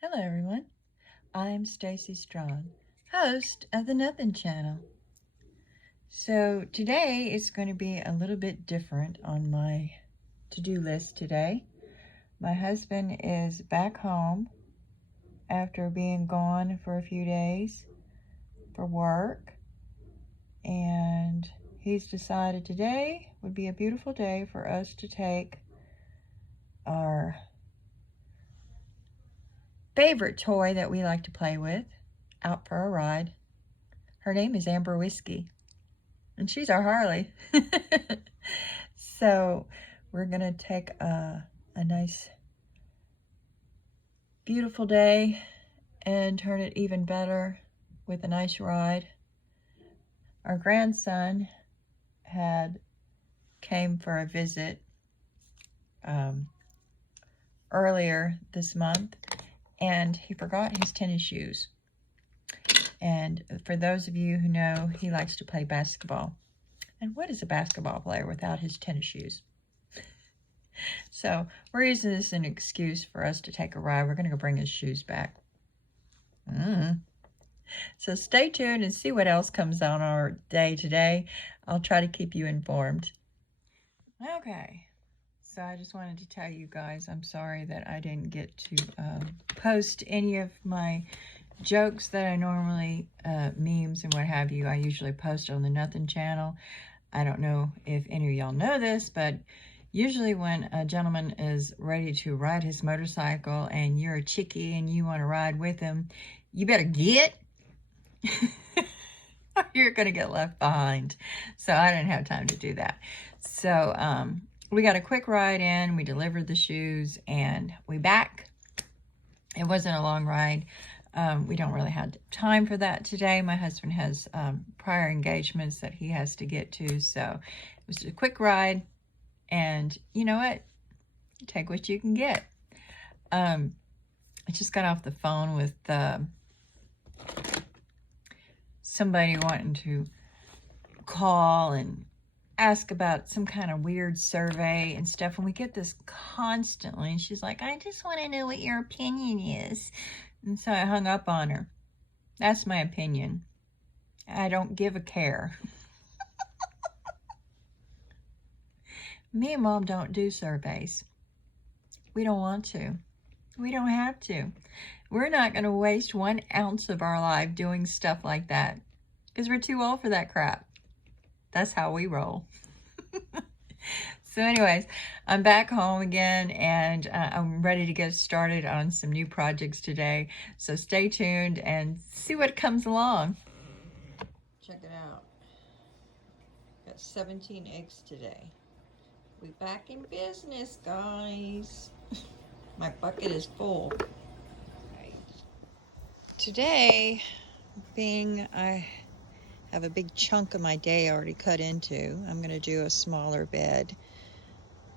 Hello everyone, I'm Stacy Strawn, host of the Nothing Channel. So today is going to be a little bit different on my to-do list today. My husband is back home after being gone for a few days for work, and he's decided today would be a beautiful day for us to take our favorite toy that we like to play with out for a ride. Her name is Amber Whiskey, and she's our Harley. So we're gonna take a nice, beautiful day and turn it even better with a nice ride. Our grandson came for a visit earlier this month, and he forgot his tennis shoes. And for those of you who know, he likes to play basketball. And what is a basketball player without his tennis shoes? So we're using this as an excuse for us to take a ride. We're going to go bring his shoes back. So stay tuned and see what else comes on our day today. I'll try to keep you informed. Okay, so I just wanted to tell you guys, I'm sorry that I didn't get to post any of my jokes that I normally, memes and what have you, I usually post on the Nothing Channel. I don't know if any of y'all know this, but usually when a gentleman is ready to ride his motorcycle and you're a chickie and you want to ride with him, you better get or you're going to get left behind. So I didn't have time to do that. So we got a quick ride in, we delivered the shoes, and we back. It wasn't a long ride. We don't really have time for that today. My husband has prior engagements that he has to get to, so it was a quick ride, and you know what? Take what you can get. I just got off the phone with somebody wanting to call and ask about some kind of weird survey and stuff, and we get this constantly, and she's like, I just want to know what your opinion is. And so I hung up on her. That's my opinion. I don't give a care. Me and Mom don't do surveys. We don't want to. We don't have to. We're not going to waste 1 ounce of our life doing stuff like that because we're too old for that crap. That's how we roll. So anyways, I'm back home again, and I'm ready to get started on some new projects today. So stay tuned and see what comes along. Check it out. Got 17 eggs today. We back in business, guys. My bucket is full. Right. Today, I have a big chunk of my day already cut into, I'm going to do a smaller bed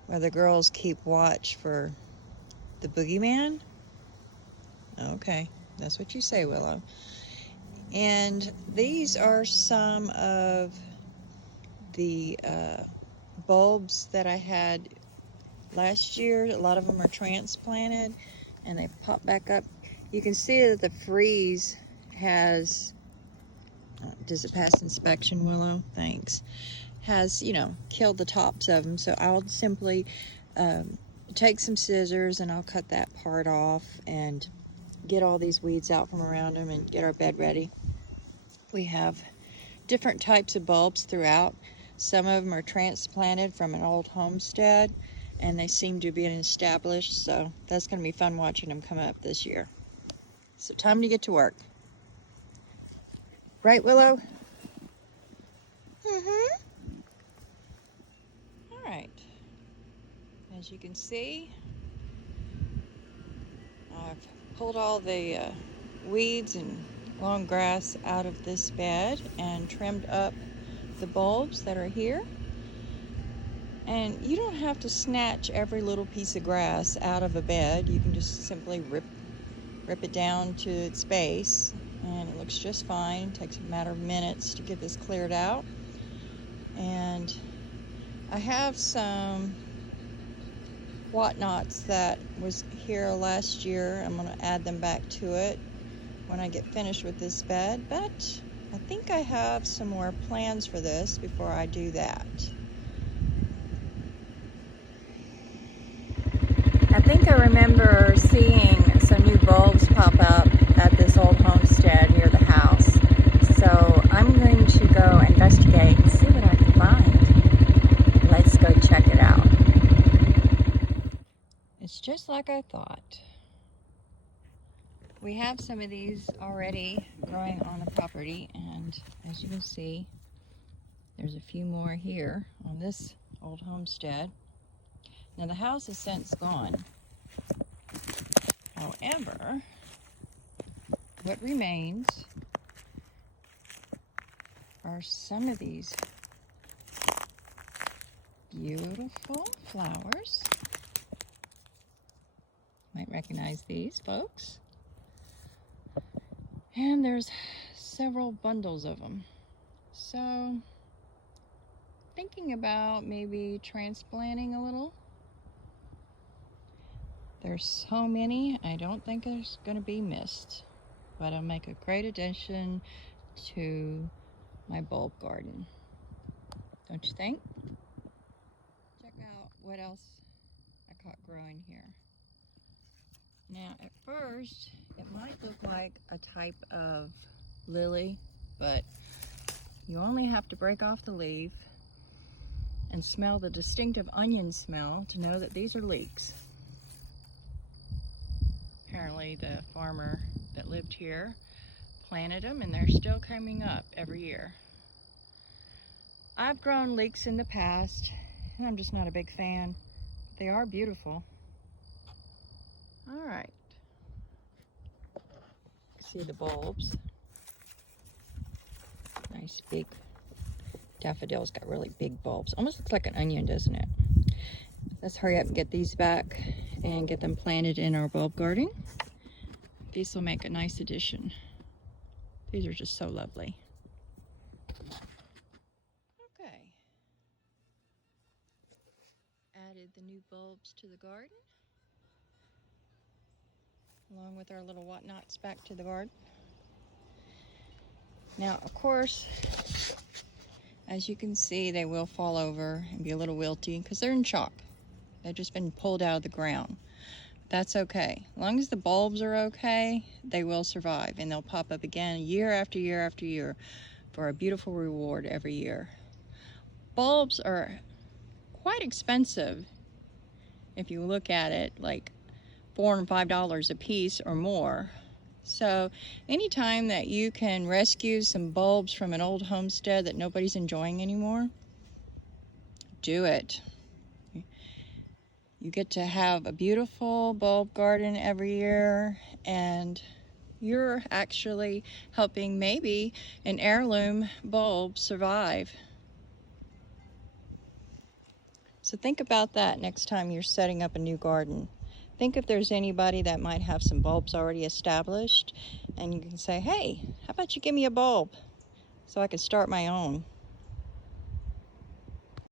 where the girls keep watch for the boogeyman. Okay, that's what you say, Willow. And these are some of the bulbs that I had last year. A lot of them are transplanted and they pop back up. You can see that the freeze has, does it pass inspection, Willow? Thanks. Has, killed the tops of them. So I'll simply take some scissors and I'll cut that part off and get all these weeds out from around them and get our bed ready. We have different types of bulbs throughout. Some of them are transplanted from an old homestead and they seem to be established, so that's going to be fun watching them come up this year. So time to get to work. Right, Willow? All right. As you can see, I've pulled all the weeds and long grass out of this bed and trimmed up the bulbs that are here. And you don't have to snatch every little piece of grass out of a bed. You can just simply rip it down to its base, and it looks just fine. It takes a matter of minutes to get this cleared out. And I have some whatnots that was here last year. I'm going to add them back to it when I get finished with this bed, but I think I have some more plans for this before I do that. I think I remember seeing some new bulbs pop up at this old homestead near the house. So I'm going to go investigate and see what I can find. Let's go check it out. It's just like I thought. We have some of these already growing on the property, and as you can see, there's a few more here on this old homestead. Now the house is since gone. However, what remains are some of these beautiful flowers. Might recognize these, folks. And there's several bundles of them. So, thinking about maybe transplanting a little. There's so many, I don't think there's going to be missed. But it'll make a great addition to my bulb garden. Don't you think? Check out what else I caught growing here. Now, at first, it might look like a type of lily, but you only have to break off the leaf and smell the distinctive onion smell to know that these are leeks. Apparently, the farmer that lived here planted them, and they're still coming up every year. I've grown leeks in the past, and I'm just not a big fan. They are beautiful. All right. See the bulbs. Nice big daffodils, got really big bulbs. Almost looks like an onion, doesn't it? Let's hurry up and get these back and get them planted in our bulb garden. These will make a nice addition. These are just so lovely. Okay. Added the new bulbs to the garden, along with our little whatnots back to the garden. Now, of course, as you can see, they will fall over and be a little wilty because they're in chalk. They've just been pulled out of the ground. That's okay. As long as the bulbs are okay, they will survive, and they'll pop up again year after year after year for a beautiful reward every year. Bulbs are quite expensive if you look at it, like $4 and $5 a piece or more. So anytime that you can rescue some bulbs from an old homestead that nobody's enjoying anymore, do it. You get to have a beautiful bulb garden every year, and you're actually helping maybe an heirloom bulb survive. So think about that next time you're setting up a new garden. Think if there's anybody that might have some bulbs already established, and you can say, hey, how about you give me a bulb so I can start my own.